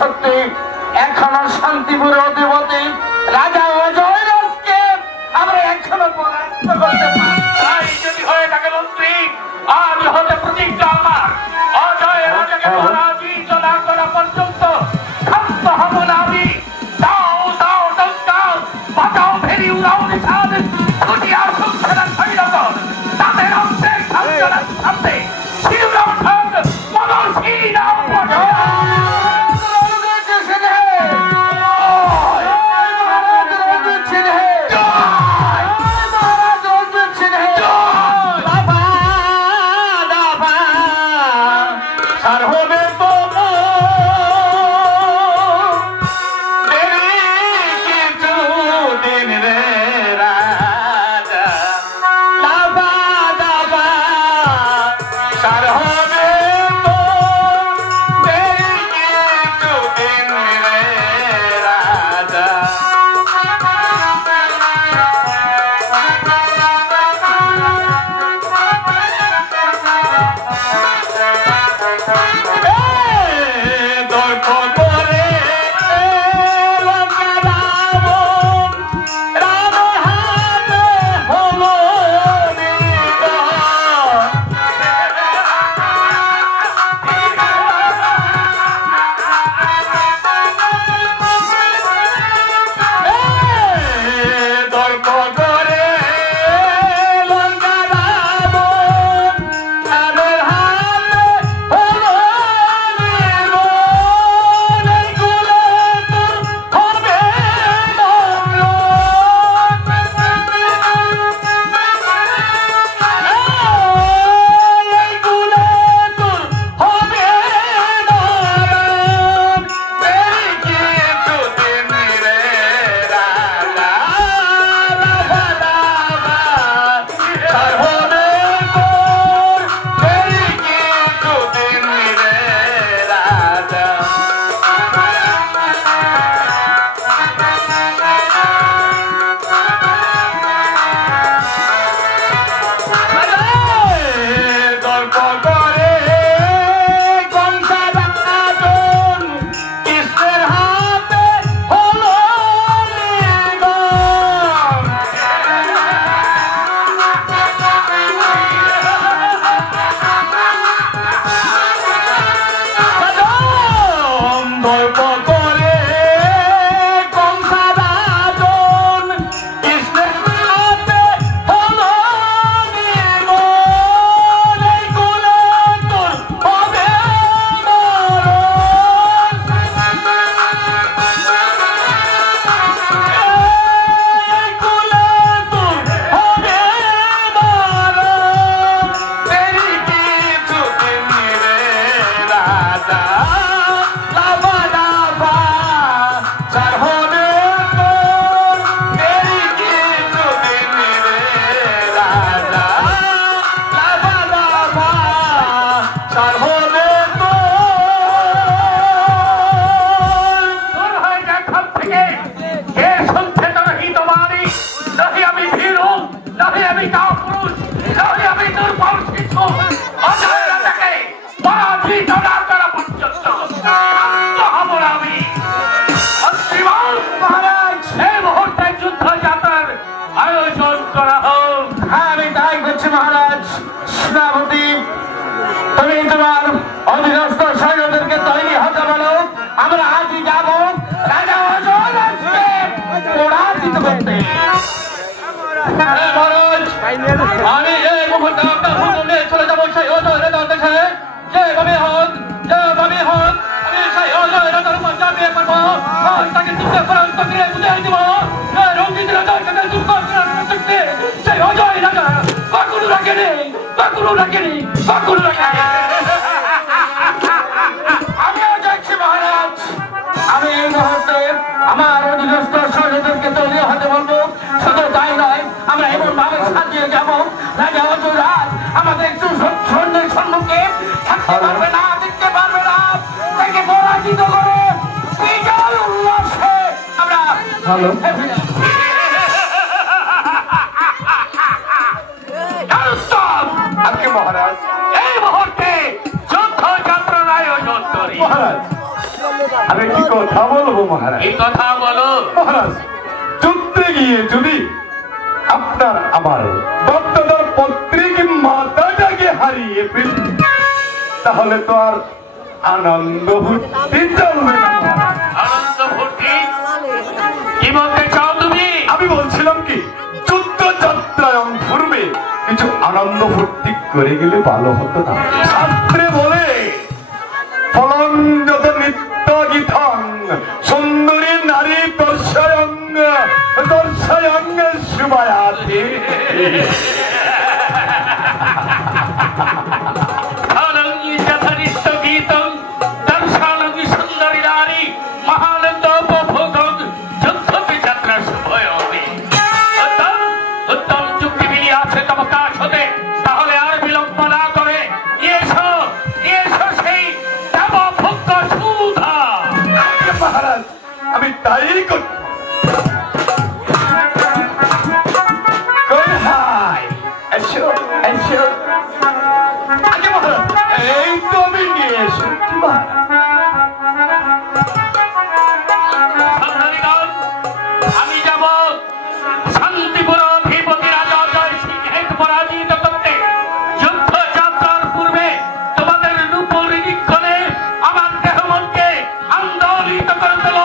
সত্যি এখনো শান্তিপুর অধিপতি রাজা অজয় রাজকে কোনো পরাস্ত করতে পারে। তাই যদি হয়ে থাকে মন্ত্রী, আজ হতে প্রতিজ্ঞা আমার, অজয় রাজাকে পরাজিত না করা পর্যন্ত ক্ষান্ত হব না আমি। দাও দাও দাও, বাঁচাও ফেরি উড়াও নিশান, দুনিয়া সংসার সৈরকম তাদের অংশে সঞ্চরণ সামনে শিউরাও ঠাক মনসী নাও পড়ো। মহারাজ যুদ্ধে গিয়ে যদি আপনার আমার ভক্তদের পত্রিক মাতাটাকে হারিয়ে ফেলি তাহলে তো আর আনন্দ ফুর্তি চলবে না। আনন্দ ফুর্তি কি বলতে চাও তুমি? আমি বলছিলাম কি যুদ্ধ যাত্রায় পূর্বে কিছু আনন্দ ফুর্তি করে গেলে ভালো হতো না? শাস্ত্রে বলে ফলন যত নিত্য গীতং সুন্দরী নারী দর্শয়ং দর্শয়ং শুভায়াতি। আমি তাই করি। এই তো আমি নিয়ে এসো। আমি যাব শান্তিপুর অধিপতি রাজা জয় সিংহের পরাজিত করতে। যুদ্ধ যাত্রার পূর্বে তোমাদের রূপর নিরীক্ষণে আমার দেহ মনকে আন্দোলিত করে তোল।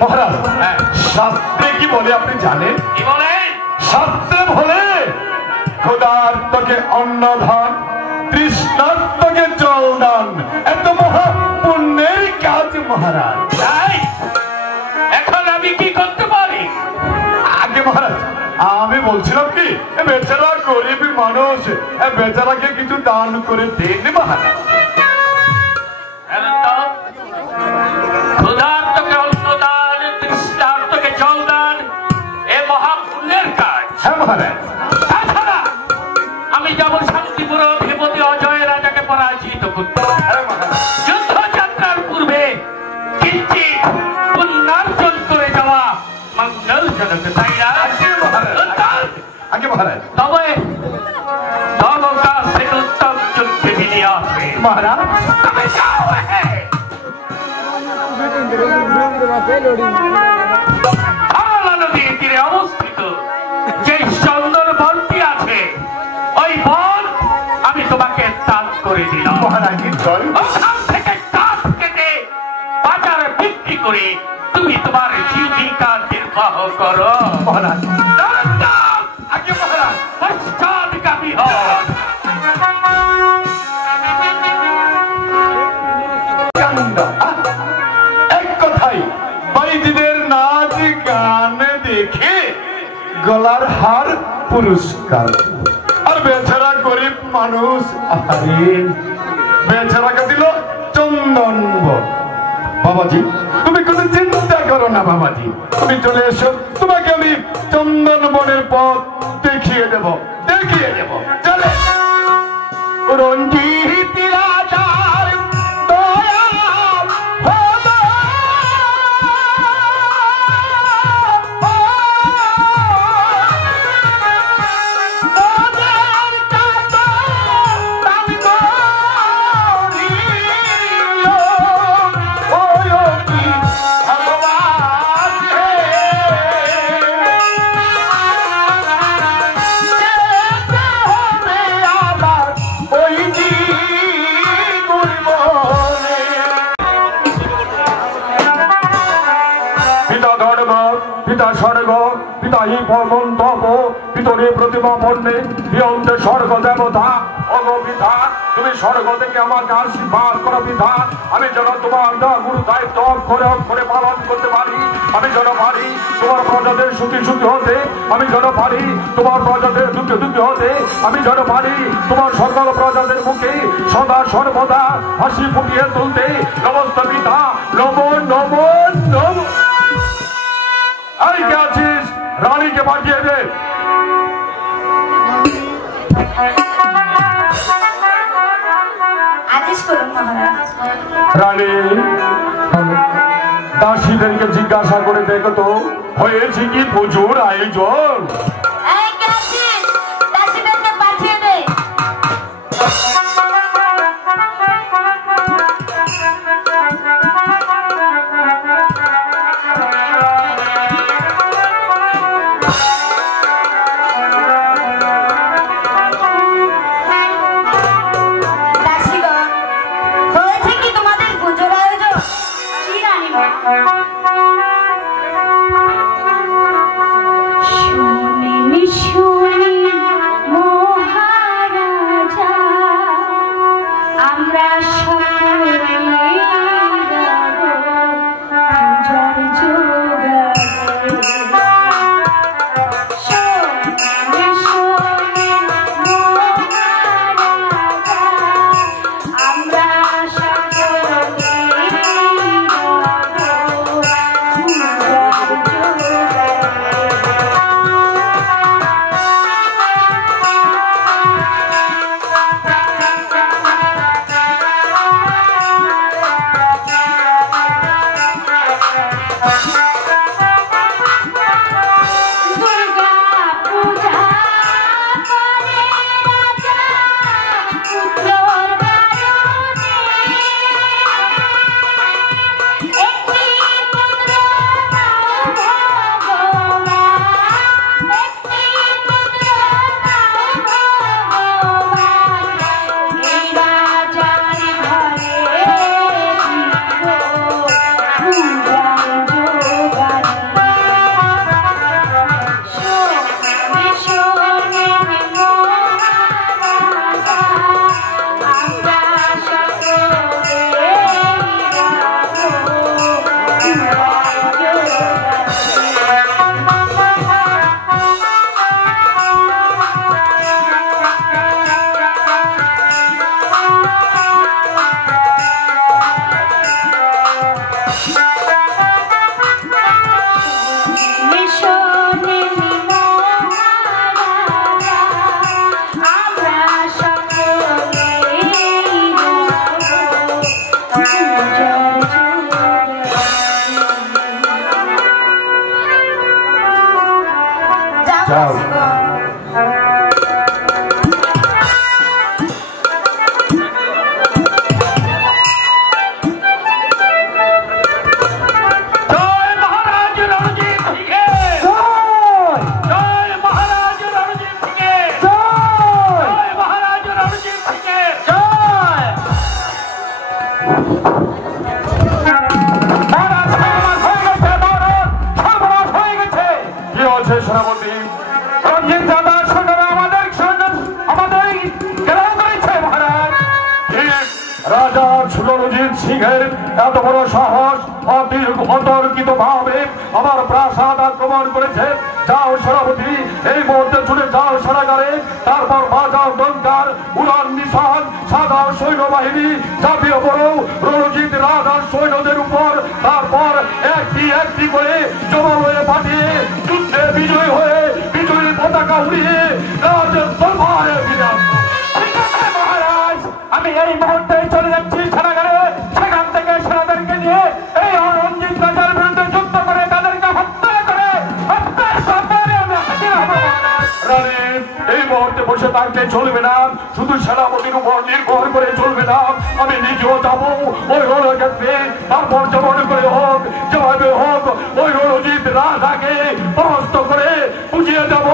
মহারাজ হ্যাঁ। শাস্ত্রে কি বলে আপনি জানেন? কি বলেন? শাস্ত্রে বলে ক্ষুধার্তকে অন্নদান, তৃষ্ণার্তকে জল দান, এত মহা পুণ্যের কাজ মহারাজ। তাই এখন আমি কি করতে পারি? আগে মহারাজ আমি বলছিলাম কি, এ বেচারা গরিব মানুষ, এ বেচারাকে কিছু দান করে দেন মহারাজ। ক্ষুধার্তকে অন্নদান, তৃষ্ণার্তকে জল দান, এ মহাপুণ্যের কাজ। হ্যাঁ মহারাজ। তাছাড়া আমি যেমন শান্তিপুর অধিপতি অজয় রাজাকে পরাজিত করতে, হ্যাঁ মহারাজ। যুদ্ধযাত্রার পূর্বে কিঞ্চিত পুণ্যার্জন করে যাওয়া মঙ্গলজনক, তাই না? আগে মহারাজ। তবে তব কাছে উত্তম যুদ্ধে মিলিয়ে আছে মহারাজ তবে যাও, হাওড়া নদীর তীরে অবস্থিত যে সুন্দর বনটি আছে, ওই বন আমি তোমাকে দান করে দিলাম। মহারাজ জয়। ওখান থেকে কাঠ কেটে বাজারে বিক্রি করে তুমি তোমার জীবিকা নির্বাহ করো। মহারাজ আগে মহারাজ পশ্চাৎগামী হন। এক কথাই বাইজিদের নাচ গান দেখে গলার হার পুরস্কার, আর বেচারা গরিব মানুষ আরে বেচারাকে দিল চন্দন বন। বাবাজি তুমি কোনো চিন্তা করো না বাবাজি, তুমি চলে এসো, তোমাকে আমি চন্দন বনের পথ দেখিয়ে দেব, দেখিয়ে দেব। চলে রঞ্জিত রাজার দয়াল হলো ওদের চাচা আমি গরিব ওই কি ভগবান হে ওই কি পিতা ধর্ম, পিতা স্বর্গ, পিতা হি মন্তব, পিতরে প্রতিমা পণ্যে বিয়ন্তে স্বর্গ দেবতা। অগো পিতা তুমি স্বর্গ থেকে আমাকে আশীর্বাদ করো পিতা, আমি যেন তোমার গুরু দায়িত্ব অক্ষরে পালন করতে পারি, আমি যেন পারি তোমার প্রজাদের সুখী সুখী হতে, আমি যেন পারি তোমার প্রজাদের দুঃখে দুঃখী হতে, আমি যেন পারি তোমার সকল প্রজাদের মুখে সদা সর্বদা হাসি ফুটিয়ে তুলতে। নমস্তে পিতা, নমো নমো নমো। কে আছিস? রানীকে পাঠিয়ে দে। আদেশ করুন মহারাজ। রানী দাসীদেরকে জিজ্ঞাসা করে দেখো তো হয়েছে কি পুজোর আয়োজন। এই কে আছিস? দাসীদেরকে পাঠিয়ে দে। শুনে সিংহের জয়। মহারাজ সর্বনাশ হয়ে গেছে, মহারাজ সর্বনাশ হয়ে গেছে। কি হয়েছে সেনাপতি? রঞ্জিত দাদা সৈন্যরা আমাদের ঘেরাও করেছে মহারাজ। রাজা সুরজিৎ সিংহের এত বড় সাহস, অতর্কিত ভাবে আমার প্রাসাদ আক্রমণ করেছে। যাও সেনাপতি, এই মুহূর্তে ছুটে যাও সেনাগারে, তারপর বাজাও ডঙ্কার, উড়ান নিশান, সাদা সৈন্যবাহিনী ঝাঁপিয়ে পড়ো রণজিৎ রাজার সৈন্যদের উপর। তারপর একটি একটি করে জমালয়ে পাঠিয়ে যুদ্ধে বিজয়ী হয়ে বিজয়ী পতাকা উড়িয়ে রাজের দরবারে বিরাজ। মহারাজ, আমি এই মুহূর্তে চলে যাচ্ছি সেনাগারে। সেখান থেকে সেনাদেরকে নিয়ে এই রঞ্জিত রাজার বিরুদ্ধে যুদ্ধ করে তাদেরকে হত্যা করে হত্যার সম্পর্কে আমি হাজির হব। রানী, এই মুহূর্তে বসে থাকতে চলবে না, শুধু সেনাপতির উপর নির্ভর করে চলবে না। আমি নিজেও যাবো ওই রণক্ষেত্রে, তারপর যেমন করে হোক যেভাবে হোক ওই রণজিৎ রাজাকে পরাস্ত করে বুঝিয়ে দেব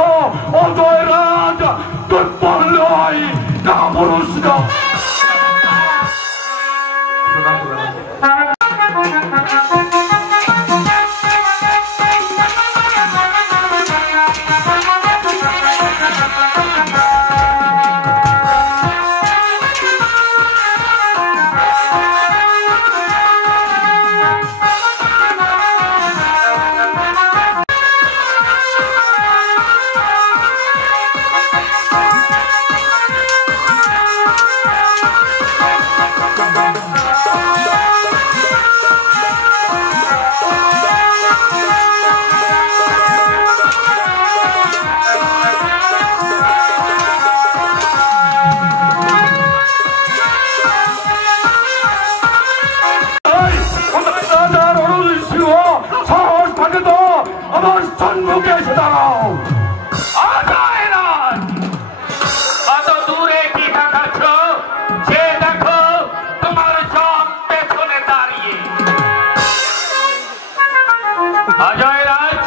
অজয় রাজ দুর্বল নয়, কাপুরুষ নয়। সাহস থাকে তো আমার সম্মুখে এসে দাঁড়াও। অত দূরে কি দেখাচ্ছ? যে দেখো তোমার সব পেছনে দাঁড়িয়ে। অজয় রাজ,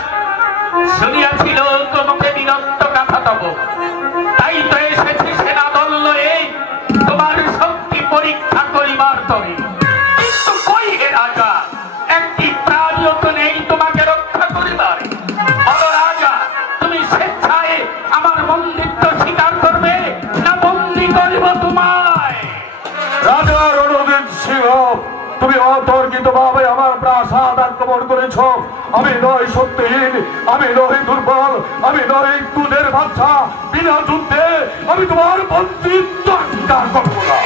শুনিয়াছিল তোমাকে বিরক্ত কথা তব, তাই তো এসেছি সেনা দল লয়ে তোমার শক্তি পরীক্ষা করিবার তবে। কিন্তু কই হে রাজা, একটি প্রাণীও তো নেই তোমাকে রক্ষা করিবার। বলো রাজা, তুমি স্বেচ্ছায় আমার বন্দিত্ব স্বীকার করবে না বন্দি করিব তোমায়? রাজা রণজিৎ সিংহ, তুমি অতর্কিত ভাবে আমার প্রাসাদ আক্রমণ করেছ। আমি নয় শক্তিহীন, আমি নয় দুর্বল, আমি নয় দুধের বাচ্চা। বিনা যুদ্ধে আমি তোমার বন্দিত্ব স্বীকার করব না।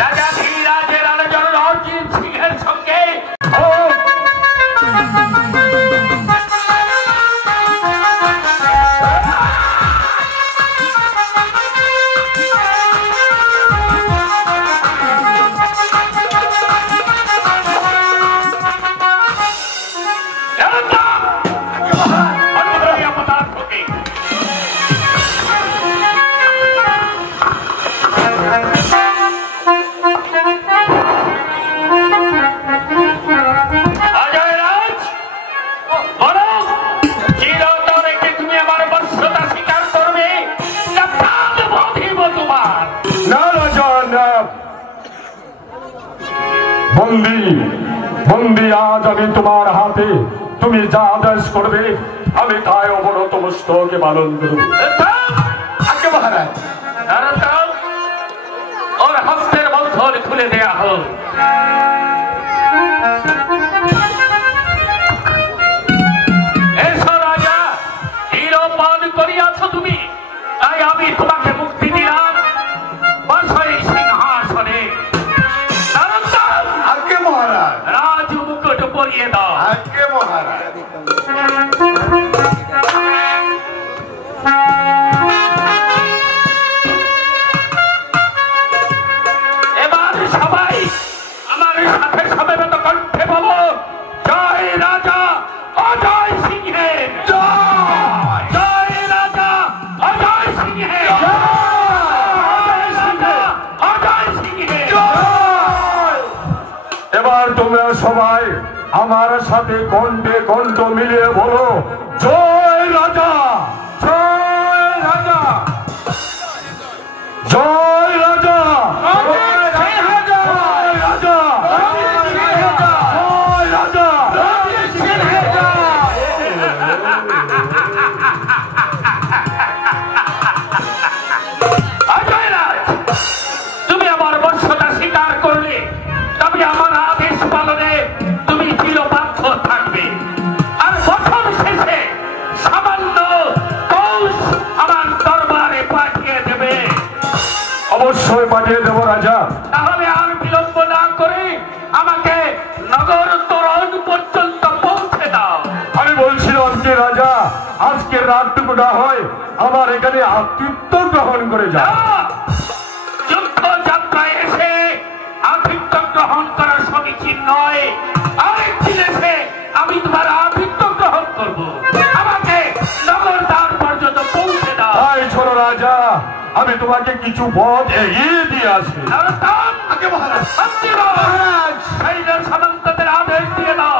রাজা ধীরাজের আলোচনা রণজিৎ সিংহের সঙ্গে বন্দি বন্দি আজ আমি তোমার হাতে, তুমি যা আদেশ করবে আমি তাই অবনত মস্তকে পালন করব। আজ্ঞা মহারাজ। ওর হস্তের বন্ধন খুলে দেয়া হোক। এসো রাজা, হিরোপান করিয়াছ তুমি, তাই আমি তোমাকে মুক্তি দিলাম। বসই সিংহাসনে। আজ্ঞে মহারাজ। রাজ মুকুট পরিয়ে দাও। আজ্ঞে মহারাজ। এবার সবাই আমার সাথে সমবেত কণ্ঠে বলো, জয় রাজা অজয় সিংহের জয়। জয় রাজা অজয় সিংহের জয়। রাজা অজয় সিংহের জয়। এবার তোমরা সবাই আমার সাথে কণ্ঠে কণ্ঠ মিলিয়ে বলো, জয় রাজা জয় রাজা, জয় রাজা, জয় রাজা, জয় রাজা। অজয় রাজ, তুমি আমার বর্ষতা স্বীকার করলে, তবে আমার আদেশ পালনে তুমি চিরবাধ্য থাকবে। আর প্রথম শেষে সামান্য কৌশ আমার দরবারে পাঠিয়ে দেবে। অবশ্যই পাঠিয়ে দেব রাজা। তাহলে আর বিলম্ব না করে আমাকে নগর তোরণ পর্যন্ত পৌঁছে দাও। আমি বলছিলাম যে রাজা, আজকের রাতটুকু না হয় আমার এখানে আতিথ্য গ্রহণ করে যা। যুদ্ধ যাত্রায় এসে আতিথ্য গ্রহণ করা সমীচীন নয়। আরেকদিন এসে আমি তোমার আতিথ্য গ্রহণ করব। আমাকে নগর দ্বার পর্যন্ত পৌঁছে দাও। তাই শোনো রাজা, আমি তোমাকে কিছু পথ এগিয়ে দিয়ে আসি। নরোত্তম, আগে মহারাজ। মন্ত্রীবর, সৈন্য সামন্তদের আদেশ দিয়ে দাও।